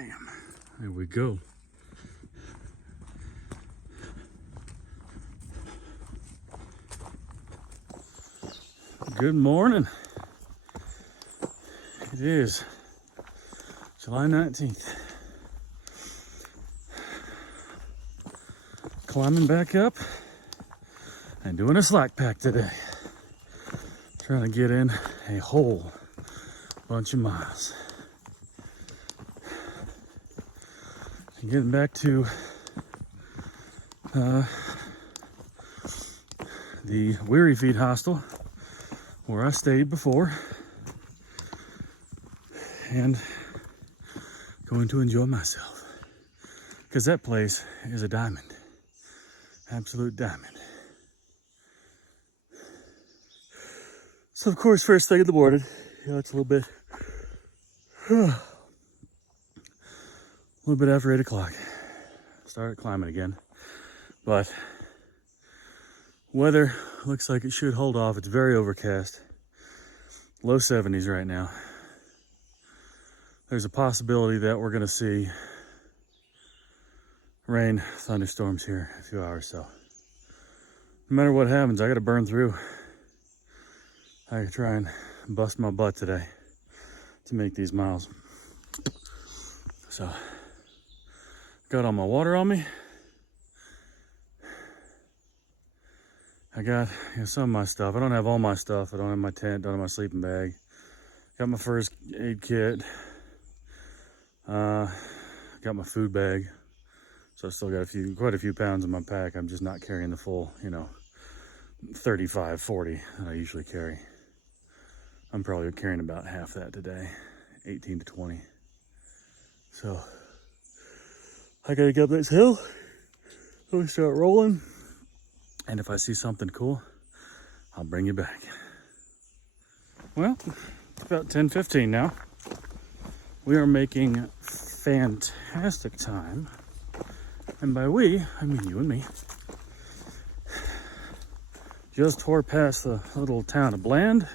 Bam. There we go. Good morning. It is July 19th. Climbing back up and doing a slack pack today. Trying to get in a whole bunch of miles. And getting back to the Weary Feet Hostel where I stayed before, and going to enjoy myself because that place is a diamond, absolute diamond. So of course, first thing in the morning, it's a little bit after 8 o'clock. Started climbing again, but weather looks like it should hold off. It's very overcast. Low 70s right now. There's a possibility that we're going to see rain, thunderstorms here in a few hours. So no matter what happens, I got to burn through. I could try and bust my butt today to make these miles. So got all my water on me. I got some of my stuff. I don't have all my stuff. I don't have my tent, don't have my sleeping bag. Got my first aid kit. Got my food bag. So I still got quite a few pounds in my pack. I'm just not carrying the full, 35, 40 that I usually carry. I'm probably carrying about half that today, 18 to 20. So I gotta get up this hill. Let me start rolling. And if I see something cool, I'll bring you back. Well, it's about 10:15 now. We are making fantastic time. And by we, I mean you and me. Just tore past the little town of Bland.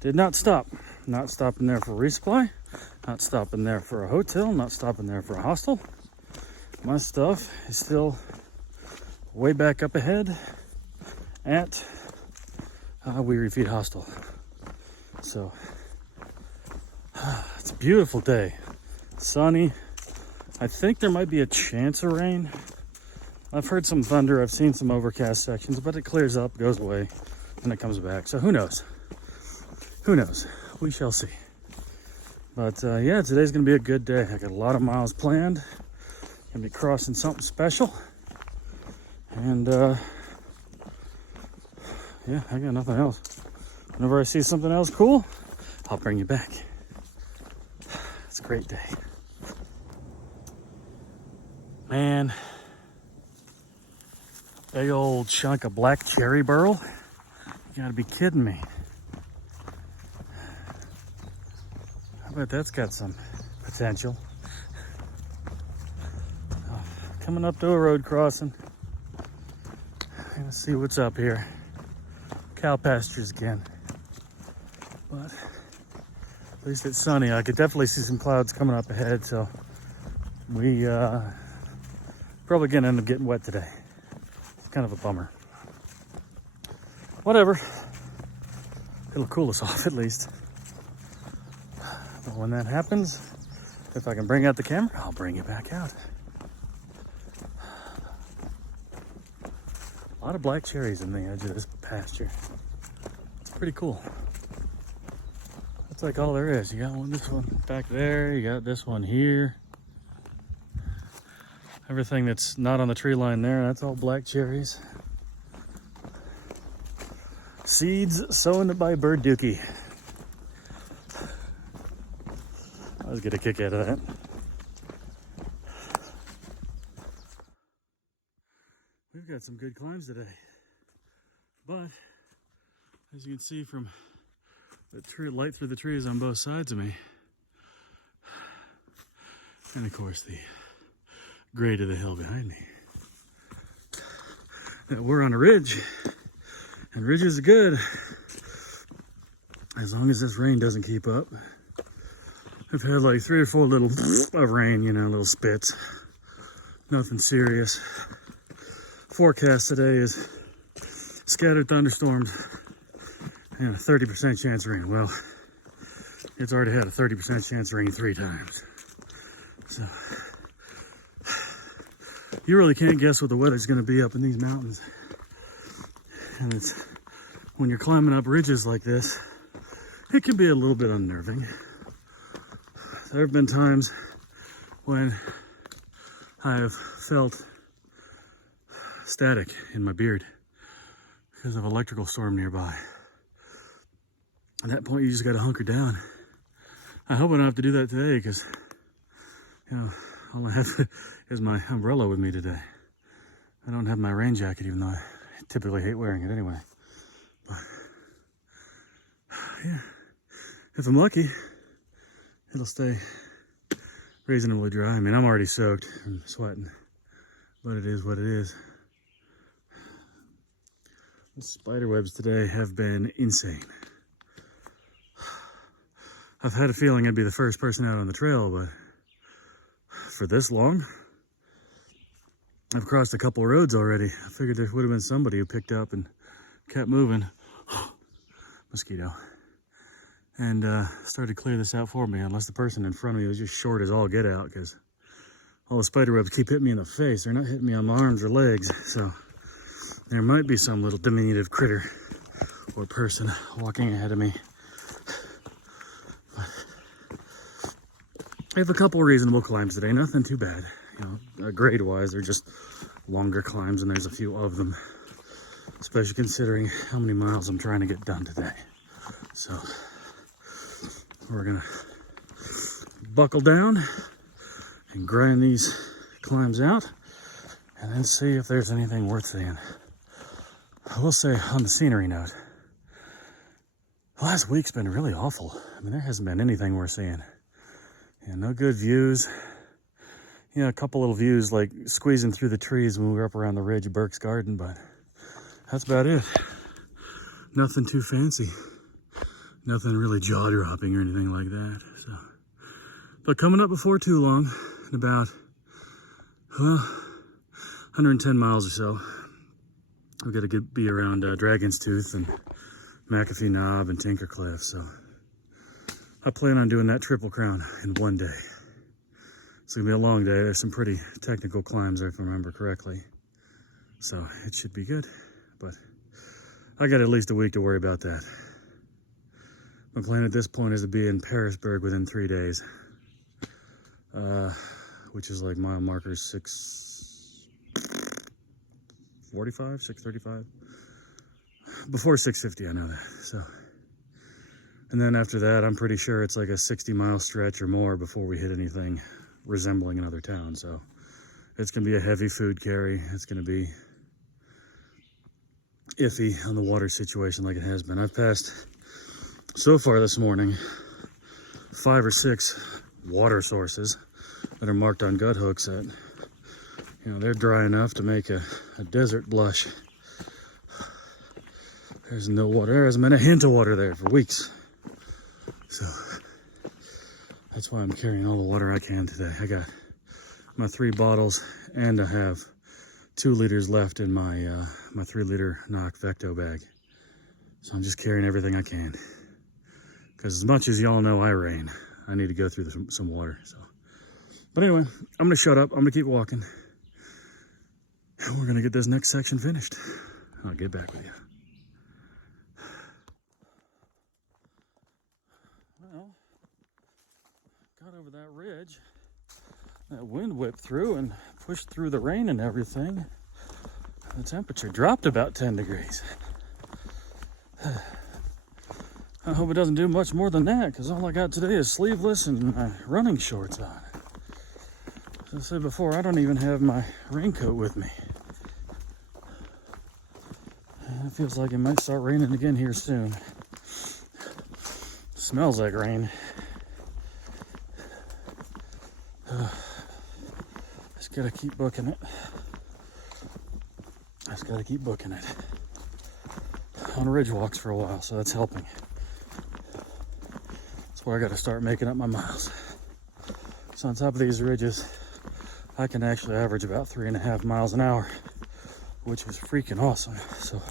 Did not stop. Not stopping there for resupply. Not stopping there for a hotel. Not stopping there for a hostel. My stuff is still way back up ahead at Weary Feet Hostel. So it's a beautiful day, sunny. I think there might be a chance of rain. I've heard some thunder. I've seen some overcast sections, but it clears up, goes away, and it comes back. So who knows? Who knows? We shall see. But yeah, today's gonna be a good day. I got a lot of miles planned. Gonna be crossing something special. And yeah, I got nothing else. Whenever I see something else cool, I'll bring you back. It's a great day. Man, big old chunk of black cherry burl. You gotta be kidding me. I bet that's got some potential. Coming up to a road crossing. Gonna see what's up here. Cow pastures again. But at least it's sunny. I could definitely see some clouds coming up ahead, so we probably gonna end up getting wet today. It's kind of a bummer. Whatever. It'll cool us off at least. But when that happens, if I can bring out the camera, I'll bring it back out. A lot of black cherries in the edge of this pasture. It's pretty cool. That's like all there is. You got this one back there. You got this one here. Everything that's not on the tree line there, that's all black cherries. Seeds sown by bird dookie. I was getting a kick out of that. We've got some good climbs today, but as you can see from the tree, light through the trees on both sides of me, and of course the grade of the hill behind me, that we're on a ridge, and ridges are good as long as this rain doesn't keep up. I've had like 3 or 4 little of rain, you know, little spits. Nothing serious. Forecast today is scattered thunderstorms and a 30% chance of rain. Well, it's already had a 30% chance of rain 3 times. So, you really can't guess what the weather's going to be up in these mountains. And it's, when you're climbing up ridges like this, it can be a little bit unnerving. There have been times when I have felt static in my beard because of an electrical storm nearby. At that point, you just got to hunker down. I hope I don't have to do that today because, you know, all I have is my umbrella with me today. I don't have my rain jacket, even though I typically hate wearing it anyway. But, yeah, if I'm lucky, it'll stay reasonably dry. I mean, I'm already soaked. I'm sweating, but it is what it is. The spider webs today have been insane. I've had a feeling I'd be the first person out on the trail, but for this long, I've crossed a couple roads already. I figured there would have been somebody who picked up and kept moving. Mosquito. And started to clear this out for me, unless the person in front of me was just short as all get out, because all the spider webs keep hitting me in the face. They're not hitting me on my arms or legs, so there might be some little diminutive critter or person walking ahead of me. But I have a couple reasonable climbs today, nothing too bad. You know, grade-wise, they're just longer climbs, and there's a few of them, especially considering how many miles I'm trying to get done today. So we're gonna buckle down and grind these climbs out and then see if there's anything worth seeing. I will say, on the scenery note, the last week's been really awful. I mean, there hasn't been anything worth seeing. Yeah, no good views. Yeah, a couple little views like squeezing through the trees when we were up around the ridge of Burke's Garden, but that's about it. Nothing too fancy. Nothing really jaw-dropping or anything like that. So, but coming up before too long, in about, well, 110 miles or so, we've got to be around Dragon's Tooth and McAfee Knob and Tinker Cliff. So I plan on doing that Triple Crown in one day. It's gonna be a long day. There's some pretty technical climbs there, if I remember correctly. So it should be good, but I got at least a week to worry about that. My plan at this point is to be in Parisburg within 3 days, which is like mile markers 6:45, 6:35. Before 6:50, I know that. So, and then after that, I'm pretty sure it's like a 60-mile stretch or more before we hit anything resembling another town. So it's gonna be a heavy food carry. It's gonna be iffy on the water situation like it has been. I've passed so far this morning 5 or 6 water sources that are marked on gut hooks that, you know, they're dry enough to make a desert blush. There's no water. There hasn't been a hint of water there for weeks. So that's why I'm carrying all the water I can today. I got my 3 bottles and I have 2 liters left in my my 3-liter Nock Vecto bag. So I'm just carrying everything I can. Because as much as y'all know I rain, I need to go through some water. So, but anyway, I'm gonna shut up. I'm gonna keep walking. And we're gonna get this next section finished. I'll get back with you. Well, got over that ridge. That wind whipped through and pushed through the rain and everything. The temperature dropped about 10 degrees. I hope it doesn't do much more than that, because all I got today is sleeveless and my running shorts on. As I said before, I don't even have my raincoat with me. And it feels like it might start raining again here soon. Smells like rain. Just gotta keep booking it. Just gotta keep booking it. On ridge walks for a while, so that's helping. That's where I got to start making up my miles. So on top of these ridges, I can actually average about 3.5 miles an hour, which is freaking awesome. So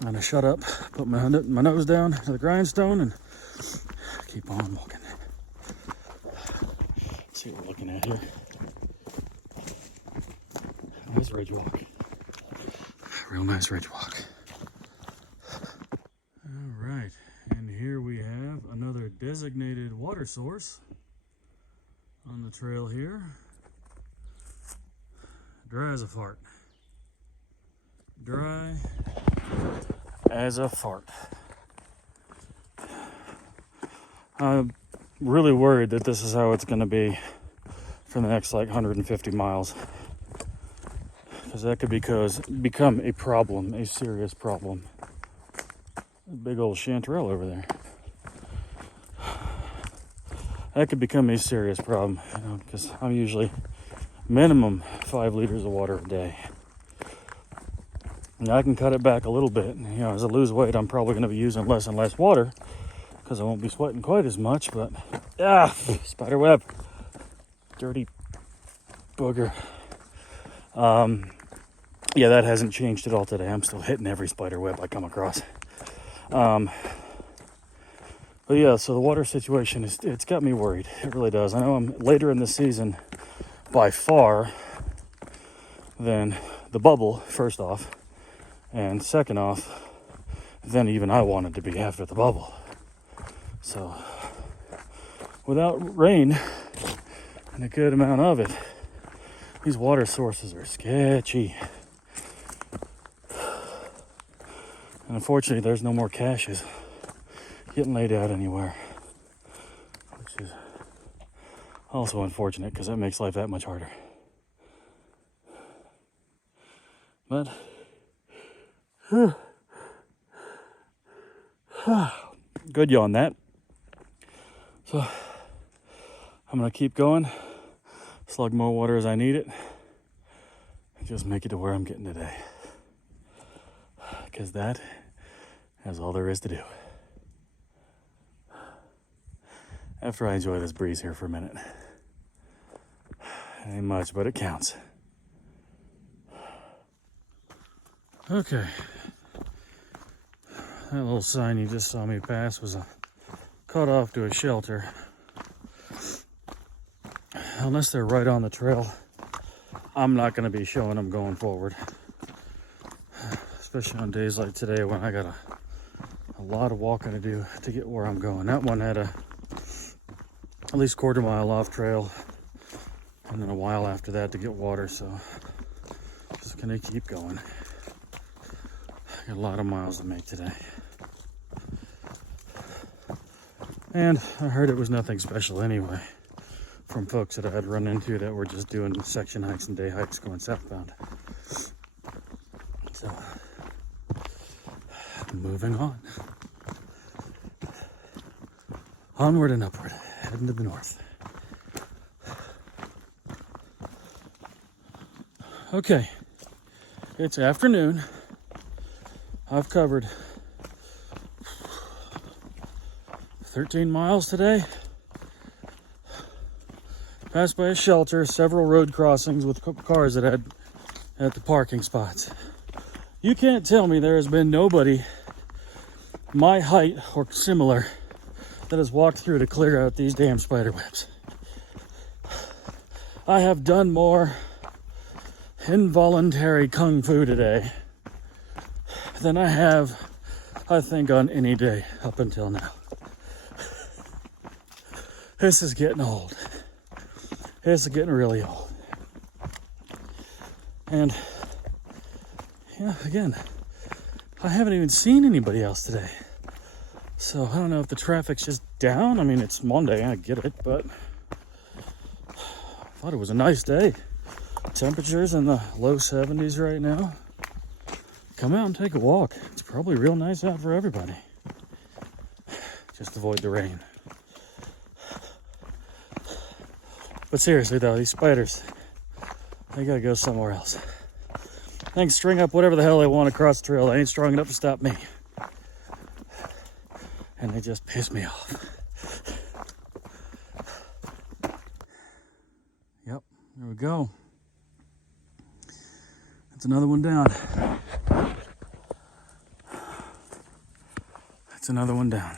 I'm gonna shut up, put my nose down to the grindstone, and keep on walking. Let's see what we're looking at here. Nice ridge walk. Real nice ridge walk. All right, and here we have another designated water source on the trail here. Dry as a fart. Dry as a fart. I'm really worried that this is how it's going to be for the next like 150 miles. Because that could become a problem, a serious problem. Big old chanterelle over there. That could become a serious problem, you know, because I'm usually minimum 5 liters of water a day. And I can cut it back a little bit. You know, as I lose weight, I'm probably going to be using less and less water because I won't be sweating quite as much. But spider web, dirty booger. Yeah, that hasn't changed at all today. I'm still hitting every spider web I come across. But yeah, so the water situation it's got me worried. It really does. I know I'm later in the season by far than the bubble, first off, and second off, than even I wanted to be after the bubble. So without rain and a good amount of it, these water sources are sketchy. And unfortunately, there's no more caches getting laid out anywhere, which is also unfortunate because that makes life that much harder. But good yawn that. So I'm gonna keep going, slug more water as I need it, and just make it to where I'm getting today. Because that is all there is to do. After I enjoy this breeze here for a minute. Ain't much, but it counts. Okay. That little sign you just saw me pass was a cutoff to a shelter. Unless they're right on the trail, I'm not going to be showing them going forward. Especially on days like today when I got a lot of walking to do to get where I'm going. That one had at least quarter mile off trail, and then a while after that to get water, so just gonna keep going. I got a lot of miles to make today. And I heard it was nothing special anyway from folks that I had run into that were just doing section hikes and day hikes going southbound. So moving on. Onward and upward, heading to the north. Okay, it's afternoon. I've covered 13 miles today. Passed by a shelter, several road crossings with cars that had at the parking spots. You can't tell me there has been nobody my height or similar that has walked through to clear out these damn spider webs. I have done more involuntary kung fu today than I have, I think, on any day up until now. This is getting old. This is getting really old. And yeah, again, I haven't even seen anybody else today. So I don't know if the traffic's just down. I mean, it's Monday, I get it, but I thought it was a nice day. Temperatures in the low 70s right now. Come out and take a walk. It's probably real nice out for everybody. Just avoid the rain. But seriously though, these spiders, they gotta go somewhere else. They can string up whatever the hell they want across the trail. They ain't strong enough to stop me. And it just pissed me off. Yep, there we go. That's another one down. That's another one down.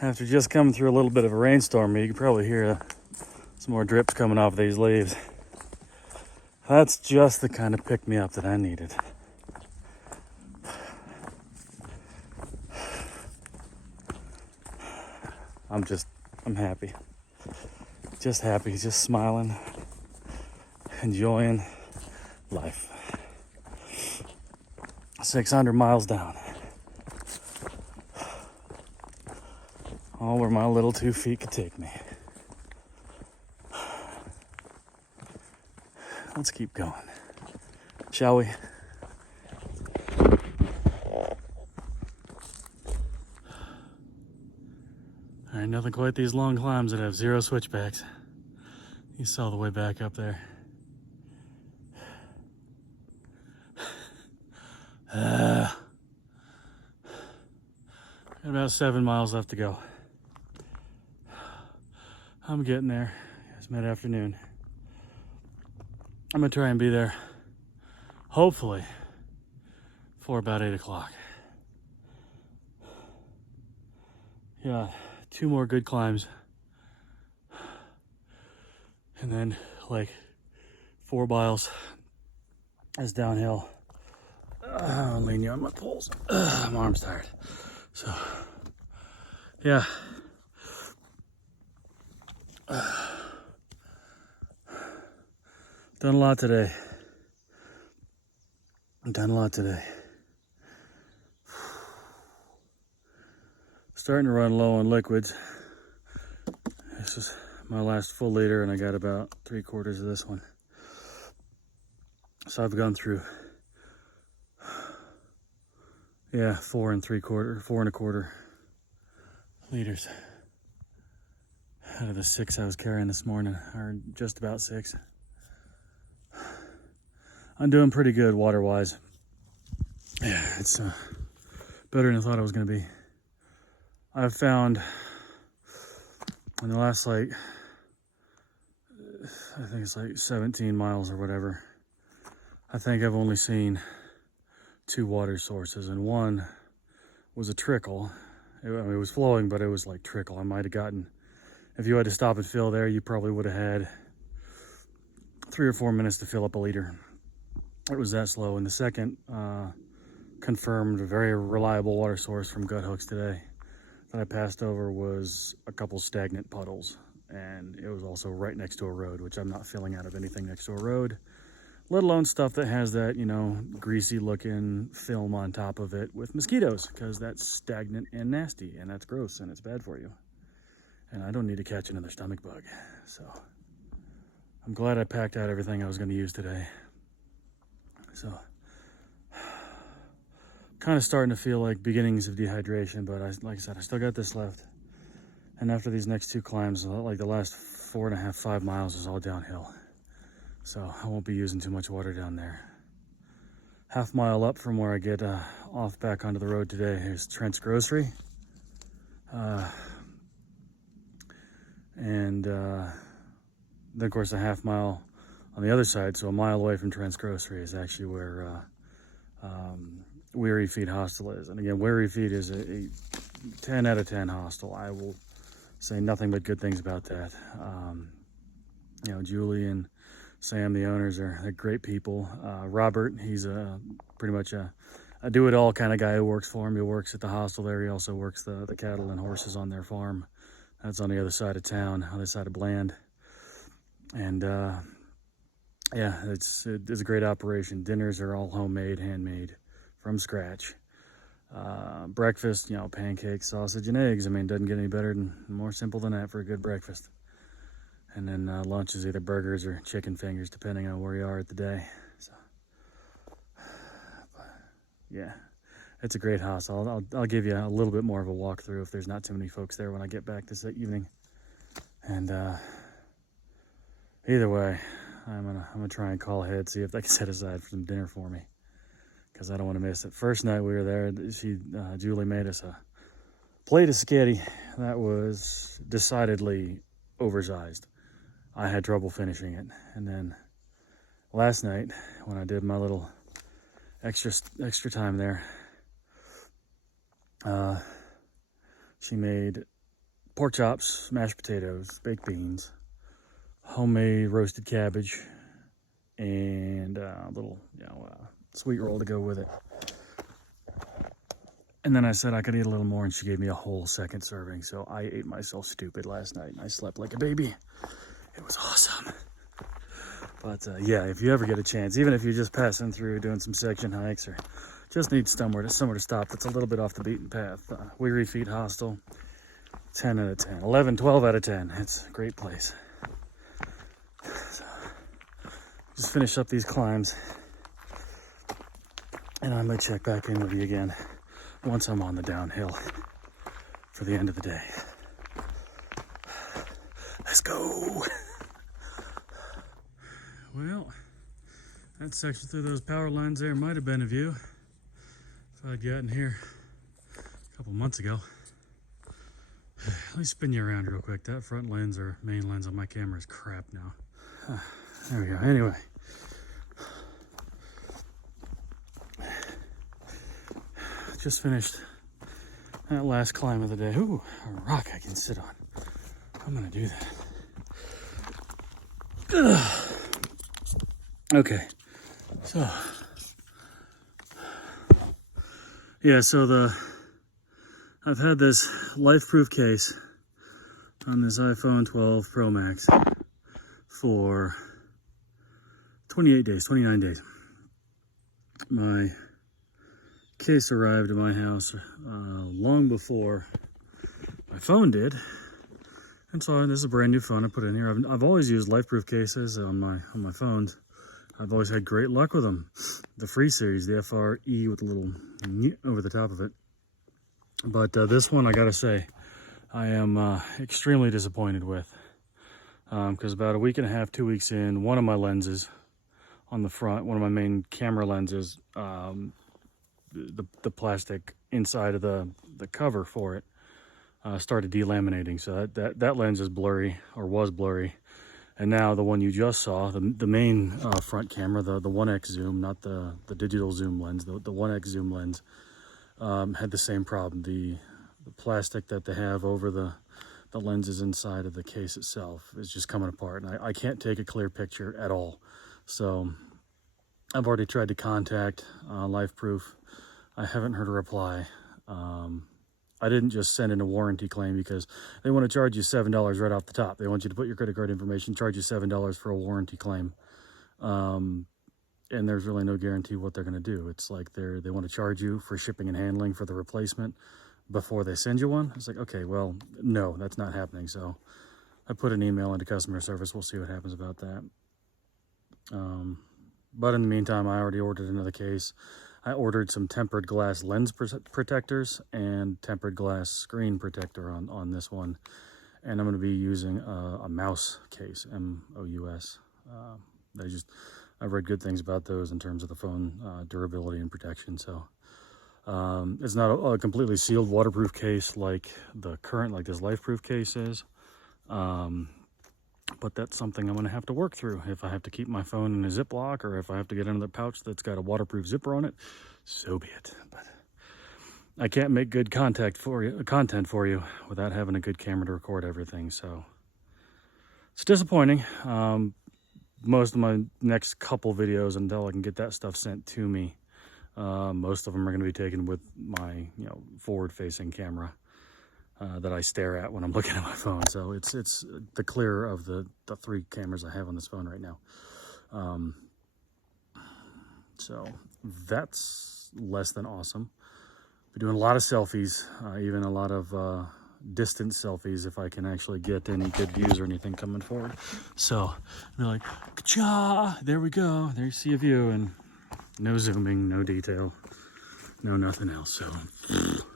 After just coming through a little bit of a rainstorm, you can probably hear some more drips coming off these leaves. That's just the kind of pick-me-up that I needed. I'm happy. Just happy, just smiling, enjoying life. 600 miles down. All where my little 2 feet could take me. Let's keep going, shall we? All right, nothing quite these long climbs that have 0 switchbacks. You saw the way back up there. Got about 7 miles left to go. I'm getting there. It's mid-afternoon. I'm gonna try and be there, hopefully, for about 8 o'clock. Yeah, 2 more good climbs. And then like 4 miles is downhill. I'm leaning on my poles. My arm's tired. So, yeah. Done a lot today. Starting to run low on liquids. This is my last full liter, and I got about 3/4 of this one. So I've gone through, 4 1/4 liters out of the 6 I was carrying this morning, or just about 6. I'm doing pretty good water-wise. Yeah, it's better than I thought it was going to be. I've found in the last, I think it's 17 miles or whatever, I think I've only seen 2 water sources, and one was a trickle. It was flowing, but it was like trickle. I might have gotten, if you had to stop and fill there, you probably would have had 3 or 4 minutes to fill up a liter. It was that slow. And the second confirmed, a very reliable water source from gut hooks today that I passed over was a couple stagnant puddles, and it was also right next to a road, which I'm not filling out of anything next to a road, let alone stuff that has that, greasy looking film on top of it with mosquitoes, because that's stagnant and nasty, and that's gross, and it's bad for you. And I don't need to catch another stomach bug. So I'm glad I packed out everything I was going to use today. So kind of starting to feel like beginnings of dehydration, but like I said, I still got this left. And after these next 2 climbs, like the last 4.5, 5 miles is all downhill. So I won't be using too much water down there. Half mile up from where I get off back onto the road today is Trent's Grocery. And then of course a half mile on the other side, so a mile away from Trent's Grocery, is actually where Weary Feet Hostel is. And again, Weary Feet is a 10 out of 10 hostel. I will say nothing but good things about that. Julie and Sam, the owners, they're great people. Robert, he's pretty much a do-it-all kind of guy who works for him. He works at the hostel there. He also works the cattle and horses on their farm. That's on the other side of town, other side of Bland. And it's a great operation. Dinners are all homemade, handmade, from scratch. Breakfast, pancakes, sausage, and eggs. Doesn't get any better and more simple than that for a good breakfast. And then lunch is either burgers or chicken fingers, depending on where you are at the day. So, yeah, it's a great house. I'll give you a little bit more of a walkthrough if there's not too many folks there when I get back this evening. And either way, I'm gonna try and call ahead, see if they can set aside for some dinner for me, because I don't want to miss it. First night we were there, Julie made us a plate of spaghetti that was decidedly oversized. I had trouble finishing it. And then last night, when I did my little extra time there, she made pork chops, mashed potatoes, baked beans, homemade roasted cabbage, and a little, sweet roll to go with it. And then I said I could eat a little more, and she gave me a whole second serving. So I ate myself stupid last night, and I slept like a baby. It was awesome. But yeah, if you ever get a chance, even if you're just passing through, doing some section hikes, or just need somewhere to stop that's a little bit off the beaten path, Weary Feet Hostel, 10 out of 10, 11, 12 out of 10. It's a great place. So, just finish up these climbs, and I may check back in with you again once I'm on the downhill for the end of the day. Let's go. Well, that section through those power lines there might have been a view if I'd gotten here a couple months ago. Let me spin you around real quick. That front lens or main lens on my camera is crap now. There we go. Anyway. Just finished that last climb of the day. Ooh, a rock I can sit on. I'm gonna do that. Ugh. Okay, so yeah, I've had this life-proof case on this iPhone 12 Pro Max for 29 days. My case arrived at my house long before my phone did, and so this is a brand new phone I put in here. I've always used life-proof cases on my phones. I've always had great luck with them. The free series, the FRE with a little over the top of it. But this one, I gotta say, I am extremely disappointed with, because about a week and a half, 2 weeks in, one of my lenses on the front, one of my main camera lenses, the plastic inside of the cover for it started delaminating. So that lens is blurry, or was blurry. And now the one you just saw, the main front camera, the 1x zoom, not the digital zoom lens, the 1x zoom lens, had the same problem. The plastic that they have over the lenses inside of the case itself is just coming apart. And I can't take a clear picture at all. So I've already tried to contact LifeProof. I haven't heard a reply. I didn't just send in a warranty claim because they want to charge you $7 right off the top. They want you to put your credit card information, charge you $7 for a warranty claim. And there's really no guarantee what they're going to do. It's like they want to charge you for shipping and handling for the replacement before they send you one. It's like, okay, well, no, that's not happening. So I put an email into customer service. We'll see what happens about that. But in the meantime, I already ordered another case. I ordered some tempered glass lens protectors and tempered glass screen protector on this one. And I'm going to be using a mouse case, M-O-U-S. I've read good things about those in terms of the phone durability and protection. So it's not a completely sealed waterproof case like the current, like this LifeProof case is. But that's something I'm going to have to work through. If I have to keep my phone in a Ziploc, or if I have to get another pouch that's got a waterproof zipper on it, so be it. But I can't make good content for you without having a good camera to record everything. So it's disappointing. Most of my next couple videos, until I can get that stuff sent to me, most of them are going to be taken with my forward-facing camera. That I stare at when I'm looking at my phone. So it's the clearer of the three cameras I have on this phone right now. So that's less than awesome. Been doing a lot of selfies, even a lot of distant selfies if I can actually get any good views or anything coming forward. So they're like, ka-cha, there we go. There you see a view, and no zooming, no detail, no nothing else. So,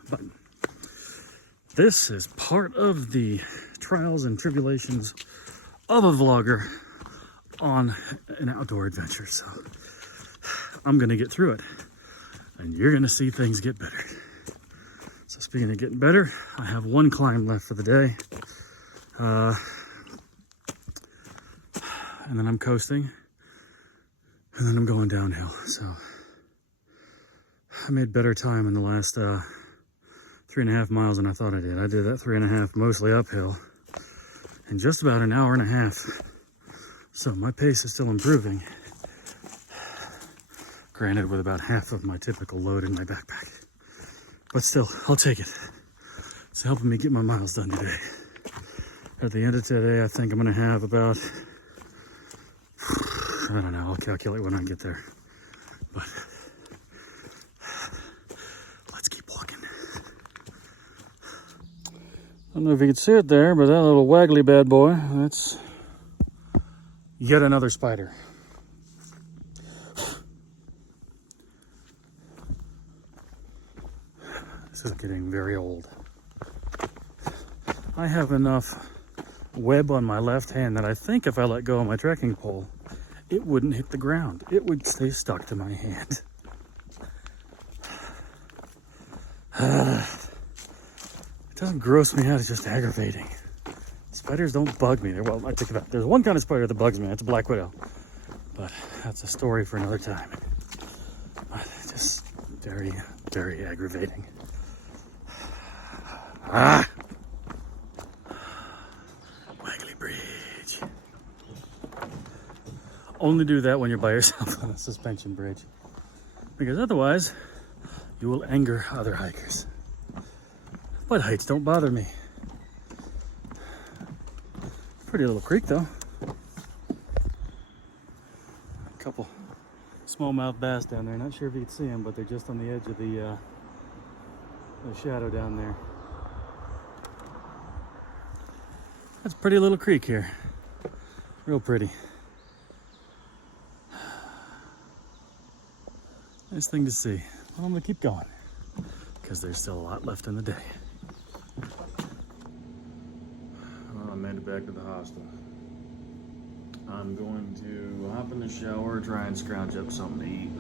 but this is part of the trials and tribulations of a vlogger on an outdoor adventure. So I'm going to get through it. and you're gonna see things get better. So speaking of getting better, I have one climb left for the day. And then I'm coasting, and then I'm going downhill. So I made better time in the last 3.5 miles than I thought I did. I did that 3.5 mostly uphill in just about an hour and a half. So my pace is still improving. Granted, with about half of my typical load in my backpack. But still, I'll take it. It's helping me get my miles done today. At the end of today, I think I'm gonna have about, I don't know, I'll calculate when I get there. But let's keep walking. I don't know if you can see it there, but that little waggly bad boy, that's yet another spider. This is getting very old. I have enough web on my left hand that I think if I let go of my trekking pole, it wouldn't hit the ground. It would stay stuck to my hand. It doesn't gross me out, it's just aggravating. Spiders don't bug me. Well, I take it back. There's one kind of spider that bugs me, it's a black widow. But that's a story for another time. But just very, very aggravating. Ah! Waggly bridge. Only do that when you're by yourself on a suspension bridge. Because otherwise, you will anger other hikers. But heights don't bother me. Pretty little creek though. A couple smallmouth bass down there. Not sure if you can see them, but they're just on the edge of the shadow down there. That's a pretty little creek here. Real pretty. Nice thing to see. Well, I'm gonna keep going because there's still a lot left in the day. Well, I made it back to the hostel. I'm going to hop in the shower, try and scrounge up something to eat.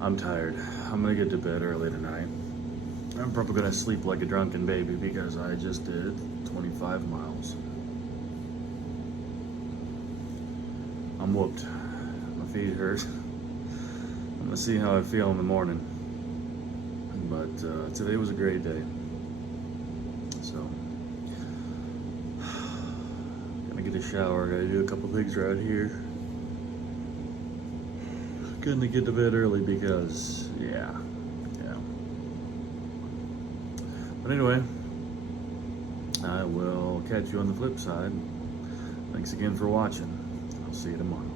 I'm tired. I'm gonna get to bed early tonight. I'm probably gonna sleep like a drunken baby because I just did 25 miles. I'm whooped. My feet hurt. I'm gonna see how I feel in the morning. But today was a great day. So, gonna get a shower, gotta do a couple things right here. Gonna get to bed early because, yeah. But anyway, I will catch you on the flip side. Thanks again for watching. I'll see you tomorrow.